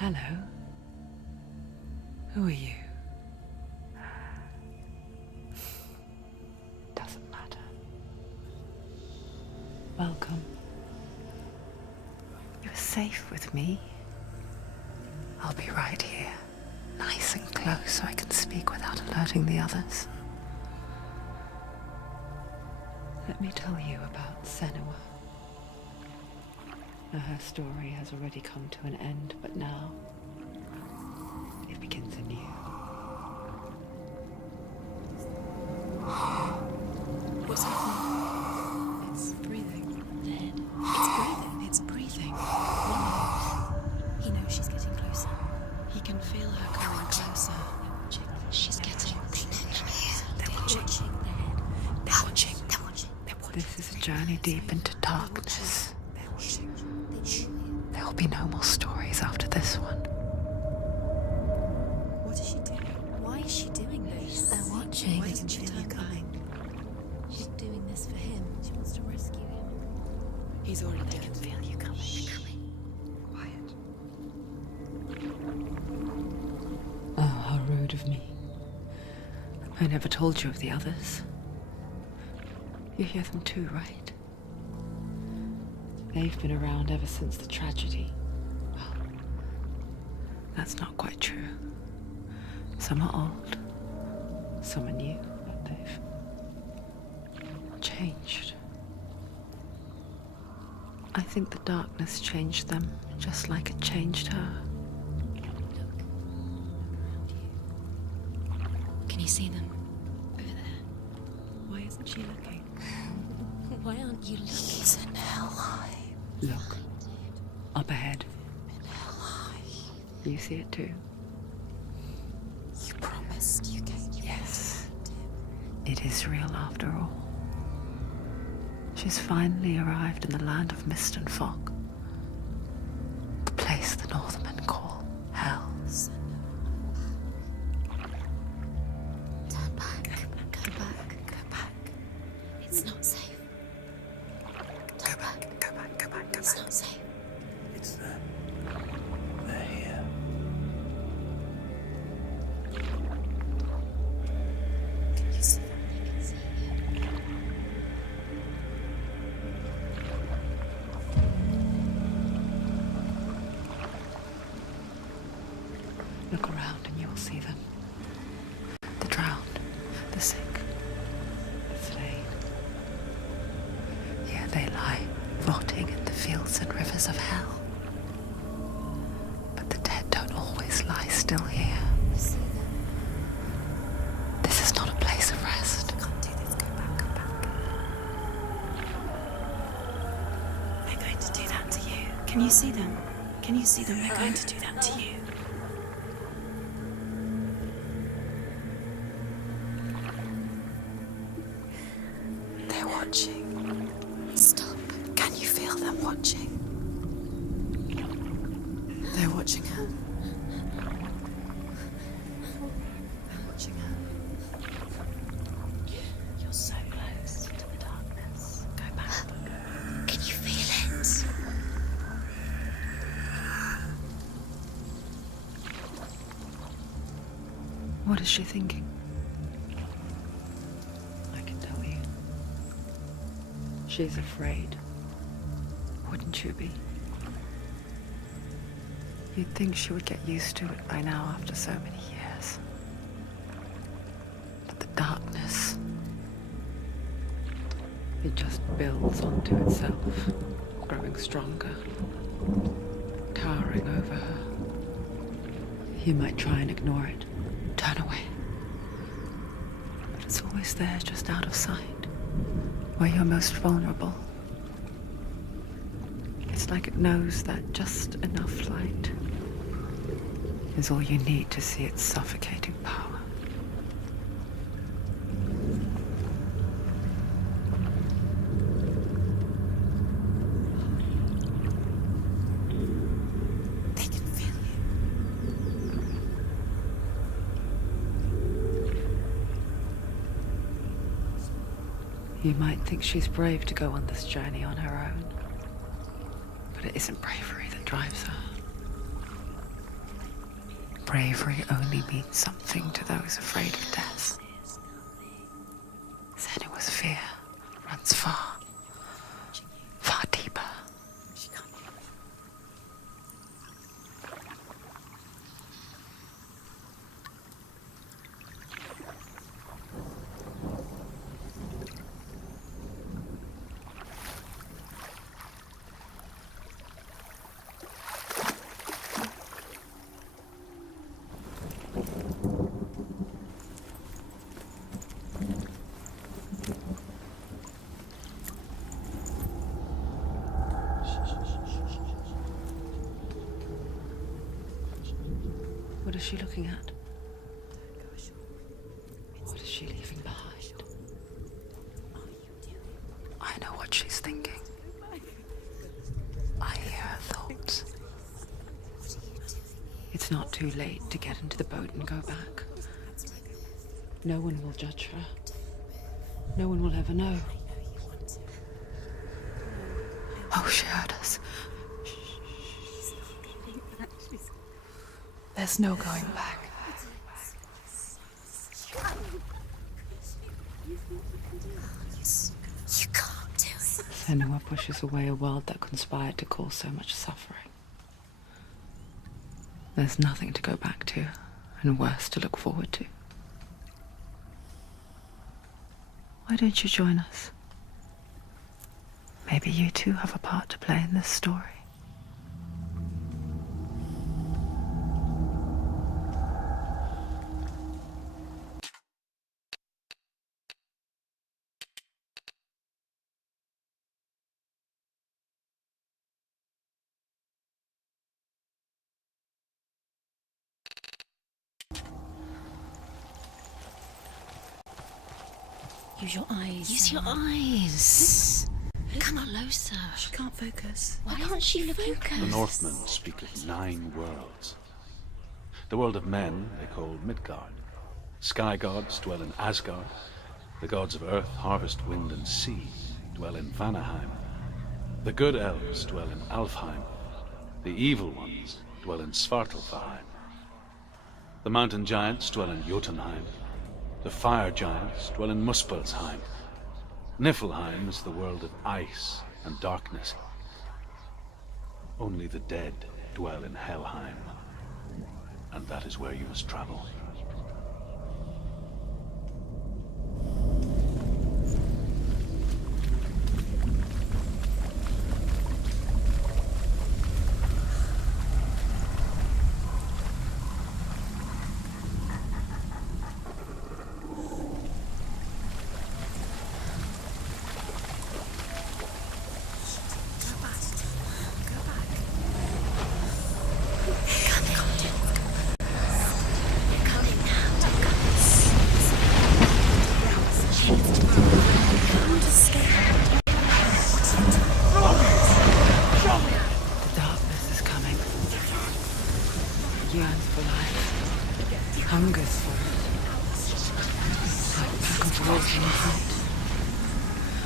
Hello. Who are you? Doesn't matter. Welcome. You're safe with me. I'll be right here, nice and close so I can speak without alerting the others. Let me tell you about Senua. Her story has already come to an end, but now it begins anew. What's happening? It's breathing. Dead. It's breathing. It's breathing. Why? He knows she's getting closer. He can feel her coming closer. She's getting closer. They're watching. They're watching. They're watching. This is a journey deep into darkness. There will be no more stories after this one. What is she doing? Why is she doing this? They're watching. Why doesn't she turn back? She's doing this for him. She wants to rescue him. He's already dead. I can feel you coming. Quiet. Oh, how rude of me. I never told you of the others. You hear them too, right? They've been around ever since the tragedy. Well, that's not quite true. Some are old, some are new, but they've changed. I think the darkness changed them, just like it changed her. Can you see them? Over there. Why isn't she looking? Why aren't you looking? He's in hell. Look, up ahead. You see it too? You promised you gave you. Yes. It is real after all. She's finally arrived in the land of mist and fog. The place the Northmen call Hell. Turn back. Go back. Go back. It's not safe. Turn back. Go back, go back, go It's back. not safe. It's them. They're here. Can you see them? They can see you. Look around and you will see them. The drowned, the sick, the slain. Here they lie, rotting in the fields and rivers of hell. But the dead don't always lie still here. See them. This is not a place of rest. Can't do this. Go back. Go back. They're going to do that to you. Can you see them? Can you see them? They're going to do that to you. They're watching. Stop. Can you feel them watching? They're watching her. They're watching her. You're so close to the darkness. Go back. Can you feel it? What is she thinking? I can tell you. She's afraid. Wouldn't you be? You'd think she would get used to it by now after so many years. But the darkness, it just builds onto itself, growing stronger, towering over her. You might try and ignore it, turn away. But it's always there, just out of sight, where you're most vulnerable. It's like it knows that just enough light is all you need to see its suffocating power. They can feel you. You might think she's brave to go on this journey on her own, but it isn't bravery that drives her. bravery only means something to those afraid of death, Senua's fear runs far, far deeper. What is she looking at? What is she leaving behind? I know what she's thinking. I hear her thoughts. It's not too late to get into the boat and go back. No one will judge her. No one will ever know. Oh, she heard us. There's no going back. You can't do it. Senua pushes away a world that conspired to cause so much suffering. There's nothing to go back to, and worse to look forward to. Why don't you join us? Maybe you too have a part to play in this story. Use your eyes. Use your eyes. Come closer. She can't focus. Why can't she focus? The Northmen speak of 9 worlds. The world of men they call Midgard. Sky gods dwell in Asgard. The gods of earth, harvest, wind, and sea dwell in Vanaheim. The good elves dwell in Alfheim. The evil ones dwell in Svartalfheim. The mountain giants dwell in Jotunheim. The fire giants dwell in Muspelheim. Niflheim is the world of ice and darkness. Only the dead dwell in Helheim. And that is where you must travel.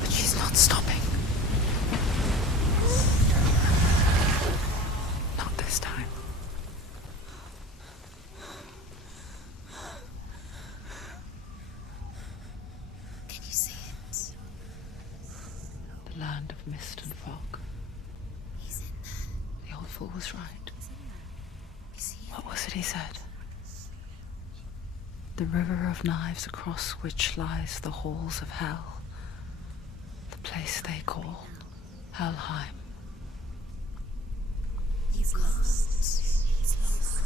But she's not stopping. Not this time. Can you see it? The land of mist and fog. He's in there. The old fool was right. You see it? What was it he said? The river of knives across which lies the halls of hell. The place they call Helheim. He's lost. He's lost.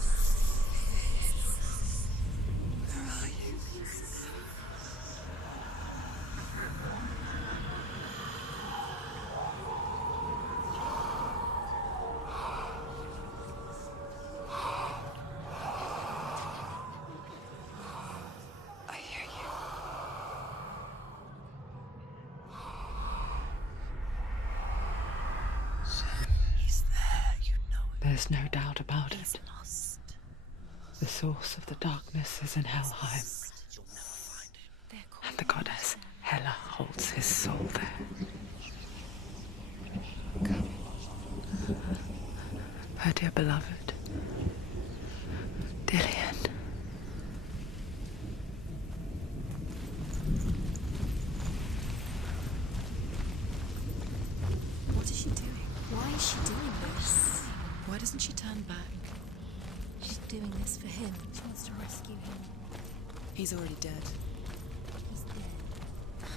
Where are you? I hear you. He's there, you know it. There's no doubt about He's it. lost. The source of the darkness is in Helheim, You'll never find him. and the goddess Hela holds his soul there. Her dear beloved, Dillian. What is she doing? Why is she doing this? Why doesn't she turn back? She's doing this for him. She wants to rescue him. He's already dead. He's dead.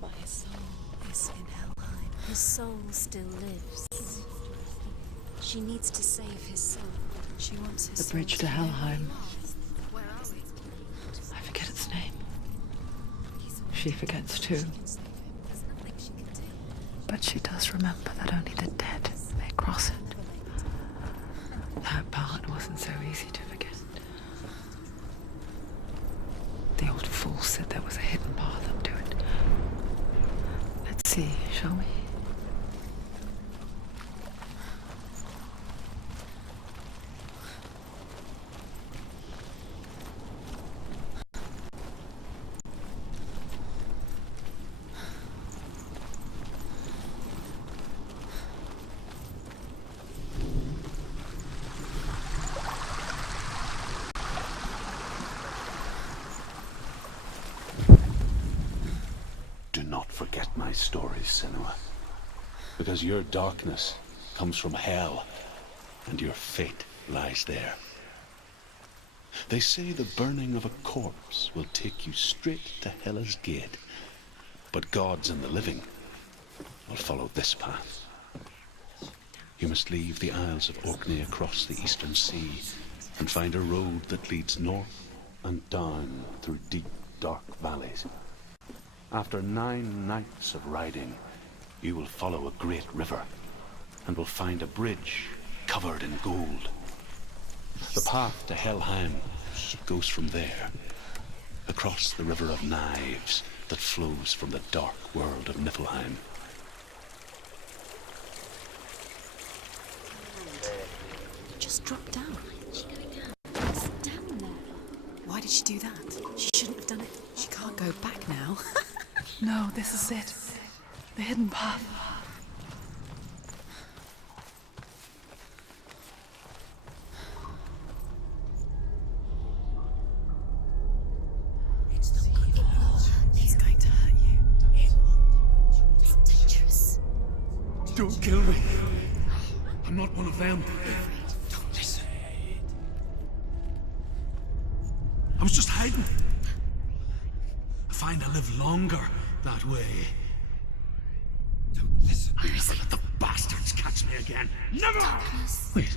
But his soul is in Helheim. His soul still lives. She needs to save his soul. She wants his The soul bridge to be Helheim. Where are we? I forget its name. She forgets too. There's nothing she can do. But she does remember that only the dead may cross it. That part wasn't so easy to forget. The old fool said there was a hidden path up to it. Let's see, shall we? Do not forget my stories, Senua, because your darkness comes from hell, and your fate lies there. They say the burning of a corpse will take you straight to Hela's gate, but gods and the living will follow this path. You must leave the Isles of Orkney across the eastern sea and find a road that leads north and down through deep, dark valleys. After 9 nights of riding, you will follow a great river and will find a bridge covered in gold. The path to Helheim goes from there, across the river of knives that flows from the dark world of Niflheim. Just drop down. She's going down. It's down there. Why did she do that? She shouldn't have done it. She can't go back now. No, this is it. The hidden path. It's not evil. He's going to hurt you. It's dangerous. Don't kill me. I'm not one of them. Don't listen. I was just hiding. I find I live longer that way. Don't listen. I'll never let the bastards catch me again. Never! Wait.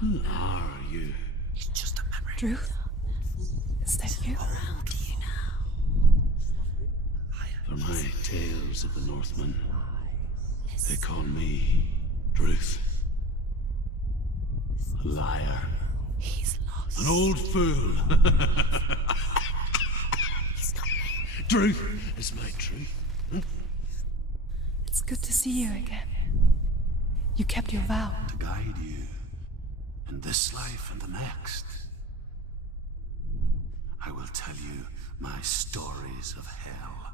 Who are you? It's just a memory. Ruth? Is that you? Around you now. For my tales of the Northmen, they call me Druth. A liar. He's lost. An old fool. He's not real. Truth is my truth. It's good to see you again. You kept your vow. To guide you in this life and the next. I will tell you my stories of hell,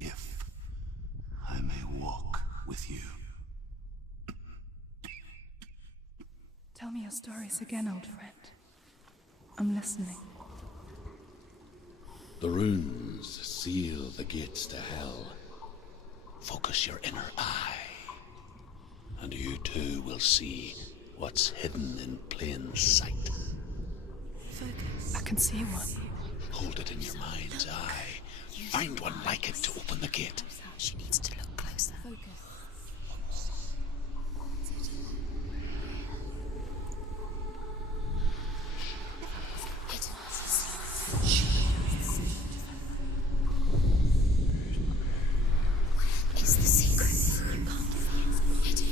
if I may walk with you. Tell me your stories again, old friend. I'm listening. The runes seal the gates to hell. Focus your inner eye, and you too will see what's hidden in plain sight. Focus. I can see one. Hold it in your mind's eye. Find one like it to open the gate. She needs to look closer. It's the secret. You can't hide it.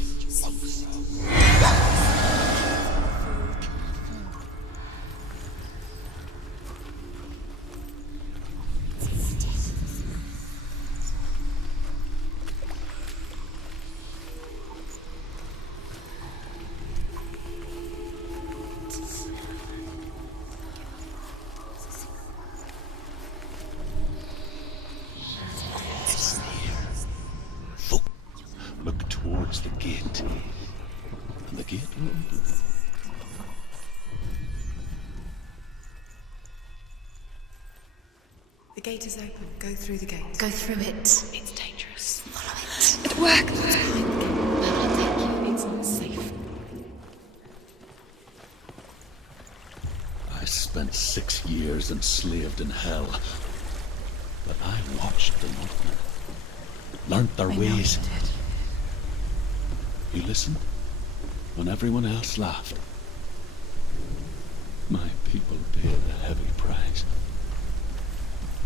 gate? The gate is open. Go through the gate. Go through it. It's dangerous. Follow it. It worked. What's behind the gate? I'll take you. It's not safe. I spent 6 years enslaved in hell. But I watched the Northmen. Learnt their ways. I know you did. You listened when everyone else laughed. My people paid a heavy price.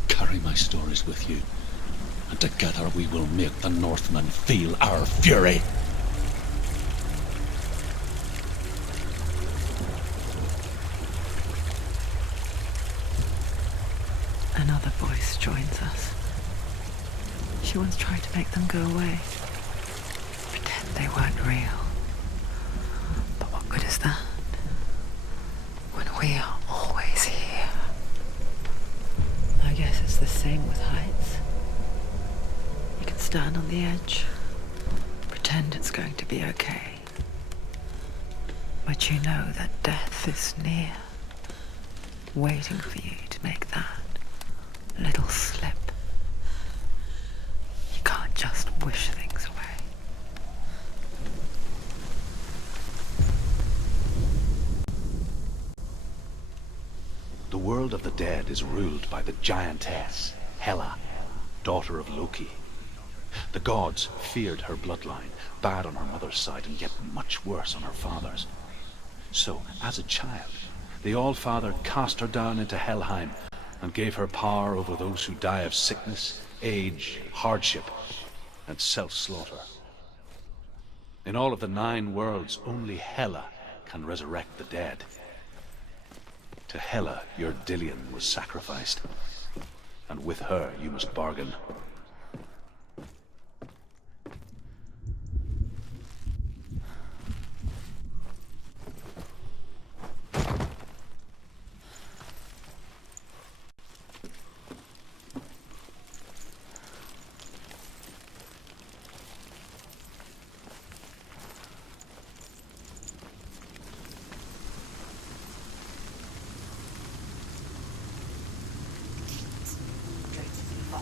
Carry my stories with you, and together we will make the Northmen feel our fury. Another voice joins us. She once tried to make them go away. Pretend they weren't real. But what good is that? When we are always here. I guess it's the same with heights. You can stand on the edge, pretend it's going to be okay. But you know that death is near, waiting for you to make that little slip. You can't just wish things away. The world of the dead is ruled by the giantess, Hela, daughter of Loki. The gods feared her bloodline, bad on her mother's side and yet much worse on her father's. So, as a child, the All-Father cast her down into Helheim and gave her power over those who die of sickness, age, hardship, and self-slaughter. In all of the 9 worlds, only Hela can resurrect the dead. To Hela, your Dillion was sacrificed, and with her you must bargain.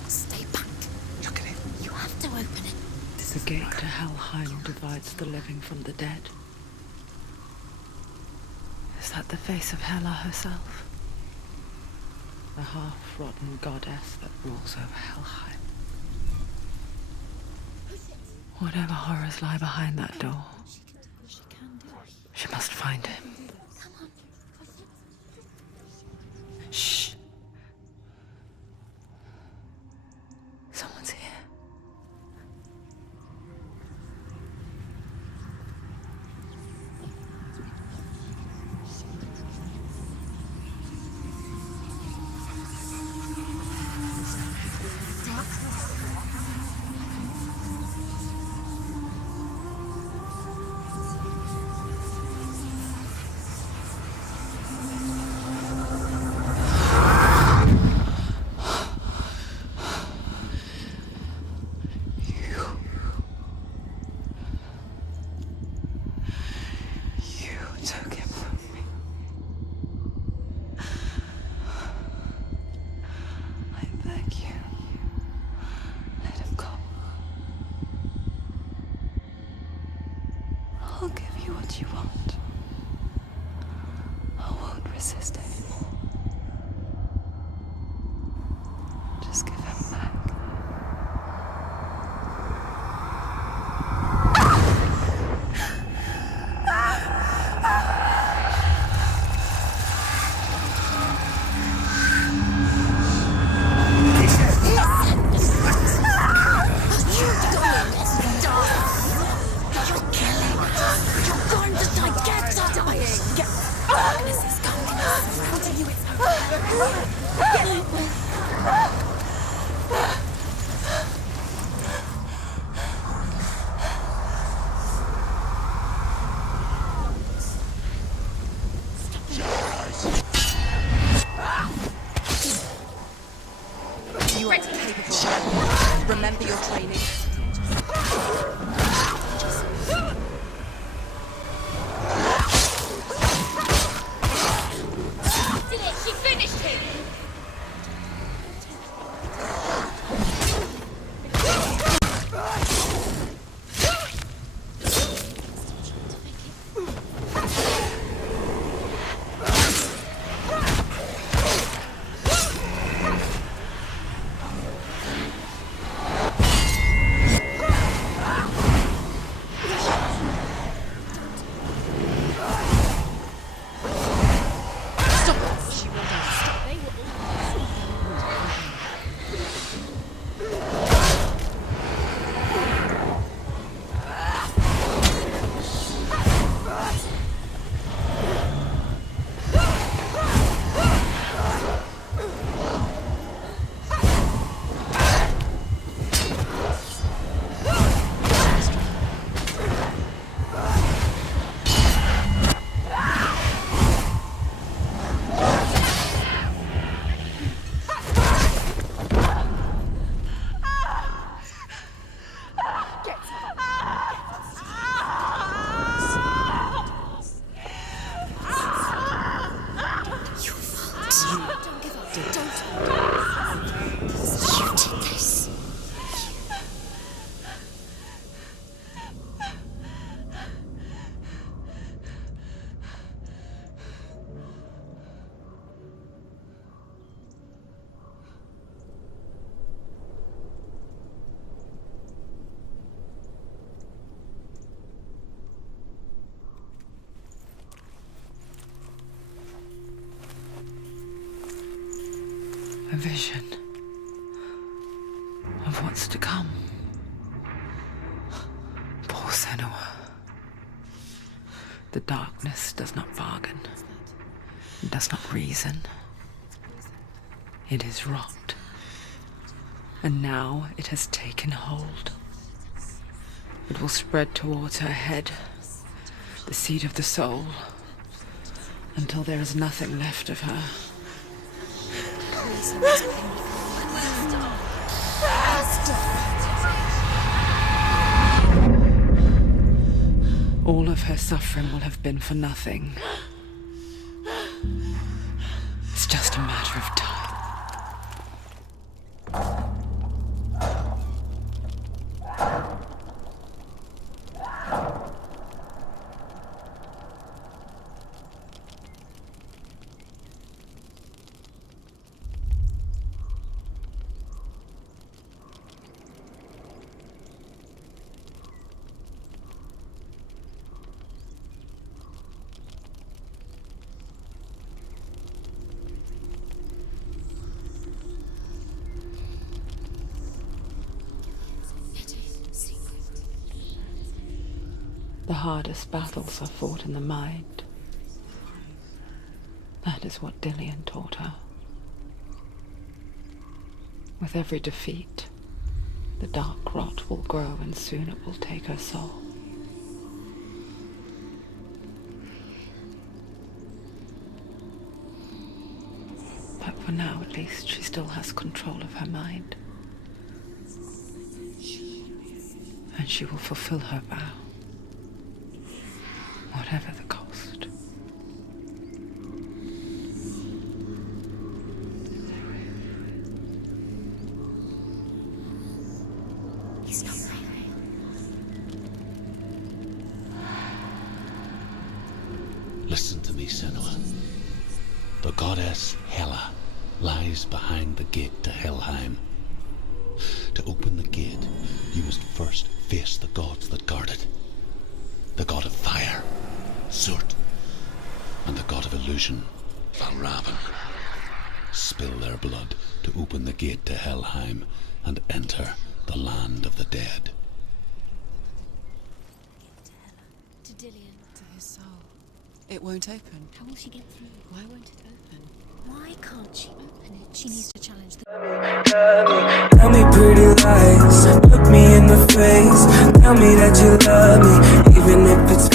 Stay back. Look at it. You have to open it. The gate to Helheim divides the living from the dead. Is that the face of Hela herself? The half-rotten goddess that rules over Helheim. Whatever horrors lie behind that door, she must find him. Shh. Someone's here. I'll give you what you want. I won't resist anymore. Just give him back. You are capable. Remember your training. vision of what's to come. Poor Senua. The darkness does not bargain, does not reason. It is rot. And now it has taken hold. It will spread towards her head, the seat of the soul, until there is nothing left of her. All of her suffering will have been for nothing. It's just a matter of time. The hardest battles are fought in the mind. That is what Dillian taught her. With every defeat, the dark rot will grow and soon it will take her soul. But for now, at least, she still has control of her mind. And she will fulfill her vow. Whatever the cost. He's not right. Listen to me, Senua. The goddess Hela lies behind the gate to Helheim. To open the gate, you must first face the gods that guard it. The god of fire, Surt, and the god of illusion, Valravan. Spill their blood to open the gate to Helheim and enter the land of the dead. To Dillian. To his soul. It won't open. How will she get through? Why won't it open? Why can't she open it? She needs to challenge the... Tell me pretty lies, look me in the face. Tell me that you love me, even if it's